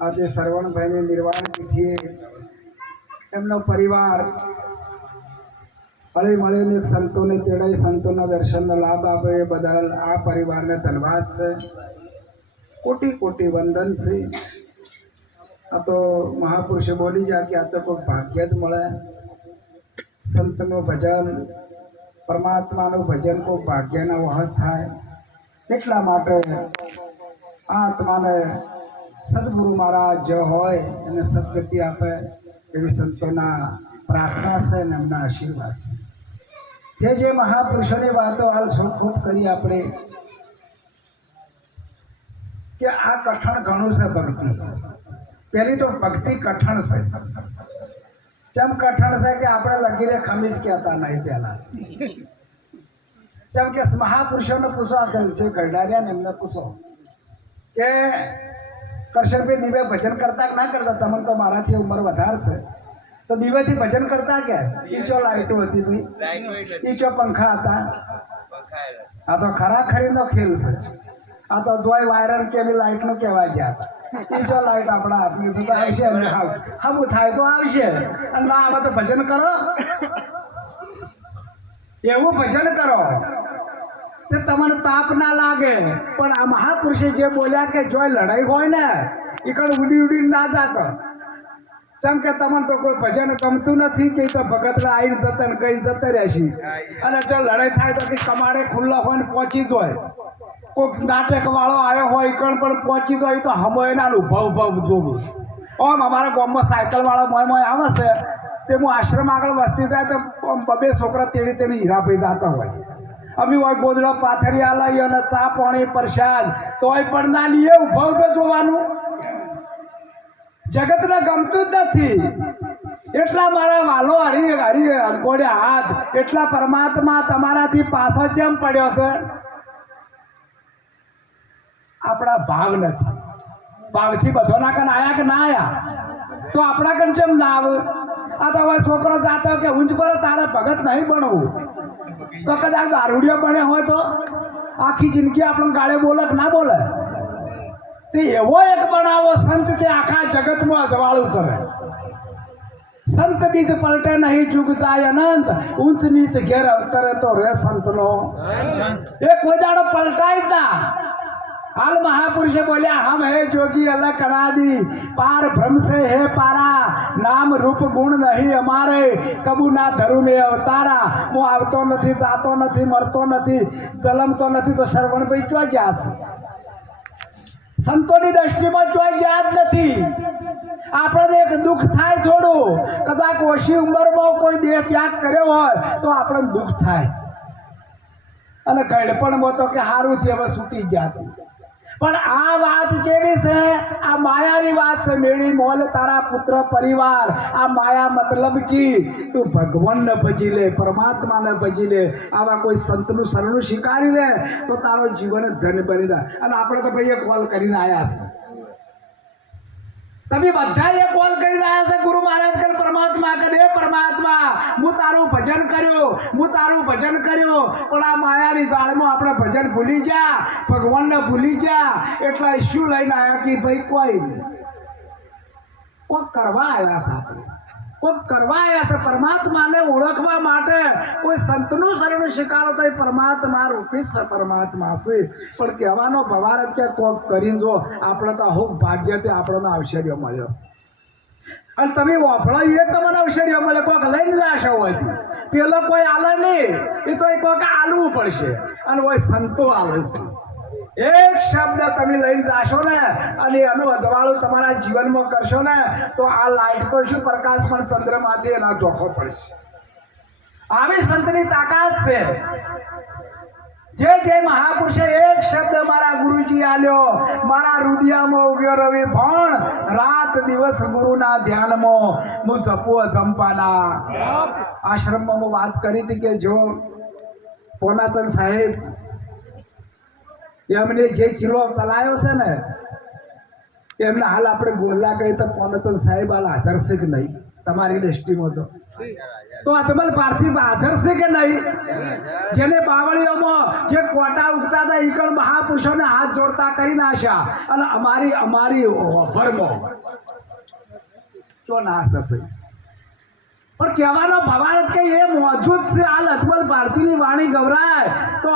આજે શ્રવણભાઈની નિર્વાણ તિથિએ એમનો પરિવાર હળી મળીને સંતોને તેડાઈ સંતોના દર્શનનો લાભ આપે એ બદલ આ પરિવારને ધન્યવાદ છે. કોટી કોટી વંદન છે. આ તો મહાપુરુષે બોલી જાય કે આ તો કોઈ ભાગ્ય જ મળે. સંતનું ભજન, પરમાત્માનું ભજન કોઈ ભાગ્યના વહત થાય. એટલા માટે આ આત્માને સદગુરુ મહારાજ જે હોય, એને સદગતિ આપે એવી સંતોના પ્રાર્થના છે અને એમના આશીર્વાદ છે. જે જે મહાપુરુષોની વાતો હાલ ખૂબ કરી આપણે, કે આ કઠણ ઘણું છે ભક્તિ. પહેલી તો ભક્તિ કઠણ છે. ચમ કઠણ છે કે આપણે લગીરે ખમી જ કહેતા નહીં પહેલાં. જેમ કે મહાપુરુષોને પૂછો, આ છે ને એમને પૂછો કે કરશનભાઈ દીવે ભજન કરતા કે ના કરતા? તમને તો મારાથી ઉંમર વધારે છે તો દીવેથી ભજન કરતા કે? ઈચો લાઈટો હતી ભાઈ? ઈચો પંખા હતા? આ તો ખરા ખરીનો ખેલ છે. આ તો જોઈ વાયરલ બી લાઇટનું કહેવાય ગયા હતા ઈચો લાઈટ આપણા હાથની તો આવશે અને હાવ. હમું થાય તો આવશે. અને ના આવે તો ભજન કરો. એવું ભજન કરો. તે તમને તાપ ના લાગે. પણ આ મહાપુરુષે જે બોલ્યા કે જો લડાઈ હોય ને, ઈકડ ઉડી ઉડી ના જાતો. જેમ કે તમને તો કોઈ ભજન ગમતું નથી કે તો ભગતરા આવીને જતા ને કઈ જતા રહેશી. અને જો લડાઈ થાય તો કે કમાડે ખુલ્લા હોય ને પહોંચી હોય. કોઈક નાટક વાળો આવ્યો હોય ઈકણ પણ પહોંચી જાય તો હમો એના ઊભા ઊભા જોવું. ઓમ અમારા ગામમાં સાયકલ વાળો મોય મોય આવે છે. તે હું આશ્રમ આગળ વસ્તી થાય તો બબે છોકરા તેડી તેની હીરાભાઈ જતા હોય. અમે હોય ગોદડો પાથરી આલાઈ અને ચા પાણી પ્રસાદ. તોય પણ ના લઈએ ઊભો ઊભો જોવાનું. જગતને ગમતું જ નથી. એટલા મારા વાલો હરી હરી અનકોડ્યા હાથ. એટલા પરમાત્મા તમારાથી પાછો જેમ પડ્યો છે? આપણા ભાગ નથી. ભાગથી બધોના કન આયા કે ના આયા? તો આપણા કન જેમ ના આવે? આ તો હવે છોકરો જાતો કે ઊંચ પર તારે ભગત નહીં બનવું. તો કદાચ દારૂડિયો બન્યો હોય તો આખી જિંદગી આપણને ગાળે બોલે કે ના બોલે. તે એવો એક બનાવો સંત તે આખા જગતમાં અજવાળું કરે. સંત બીજ પલટે નહીં જુગ જાય અનંત. ઊંચ નીચ ઘેર અવતરે તો રે સંતનો. એ કોઈ દાડો પલટાય જ ના હાલ મહાપુરુષે બોલ્યા, હમ હે જોગી અલગ કરાદી પાર ભ્રમશે હે પારા, નામ રૂપ ગુણ નહીં અમારે કબુ ના ધરું મેં અવતારા, હું આવતો નથી, જાતો નથી, મરતો નથી, જલમતો નથી. તો શ્રવણભાઈ ચો ગયા છે? સંતોની દ્રષ્ટિમાં ચોઈ ગયા જ નથી. આપણને એક દુઃખ થાય થોડું. કદાચ ઓછી ઉંમરમાં કોઈ દેહ ત્યાગ કર્યો હોય, તો આપણને દુઃખ થાય. અને કડપણમાં તો કે સારું છે, હવે છૂટી જાતી. પણ આ વાત જેવી છે, આ માયાની વાત છે. મેળી મોલ તારા પુત્ર પરિવાર. આ માયા મતલબ કી? તું ભગવાનને ભજી લે, પરમાત્માને ભજી લે. આવા કોઈ સંતનું શરણું સ્વીકારી લે તો તારો જીવન ધન બની જાય. અને આપણે તો ભાઈ કોલ કરીને આવ્યા છે. તમે બધા એ કોલ કરી રહ્યા છે ગુરુ મહારાજ કર પરમાત્મા કર હે પરમાત્મા હું તારું ભજન કર્યું, હું તારું ભજન કર્યું, પણ આ માયાની જાળમાં આપણે ભજન ભૂલી જા, ભગવાનને ભૂલી જા, એટલા શું લઈને આવ્યા કે ભાઈ કોઈ કોક કરવા આવ્યા છે આપણે. કોક કરવા આવ્યા છે પરમાત્માને ઓળખવા માટે. કોઈ સંતનું શરણ શીખાડો તો એ પરમાત્મા રૂપી છે, પરમાત્મા છે. પણ કહેવાનો જ કે કોક કરીને જો, આપણે તો અહુક ભાગ્યથી આપણને આશ્ચર્ય મળ્યો અને તમે વાપરો એ તમને અવસર્ય મળે. કોઈક લઈને જાશો હોયથી. પેલો કોઈ આલે નહીં, એ તો કોઈક આલવું પડશે. અને હોય સંતો આલે છે. એક શબ્દ તમે લઈને જાશો ને, અને એનું અજવાળું તમારા જીવનમાં કરશો ને, તો આ લાઈટ તો શું પ્રકાશ પણ ચંદ્રમાંથી એના ચોખ્ખો પડશે. આવી સંતની તાકાત છે. જે જે મહાપુરુષે એક શબ્દ મારા ગુરુજી આલ્યો, મારા રુદિયામાં ઉગ્યો રવિ, ભણ, રાત દિવસ ગુરુના ધ્યાનમાં હું જપો જંપાના આશ્રમમાં હું વાત કરી હતી કે જો પોનાચંદ સાહેબ, એમને જે ચીલો ચલાવ્યો છે ને, એમને હાલ આપણે ગોલા કહીએ તો પોનાચંદ સાહેબ હાલ હાજર છે કે નહીં? તમારી દ્રષ્ટિમાં તો. તો અતમલ પાર્થિવ હાજર છે કે નહીં? જેને બાવળીઓમાં જે કોટા ઉગતા હતા ઈકણ મહાપુરુષોને હાથ જોડતા કરી નાખ્યા. અને અમારી અમારી ઓફરમાં તો ના ભાઈ. પણ કહેવાનો ભવારત કે એ મોજૂદ છે. હાલ અજમલ ભારતીની વાણી ગવરાય તો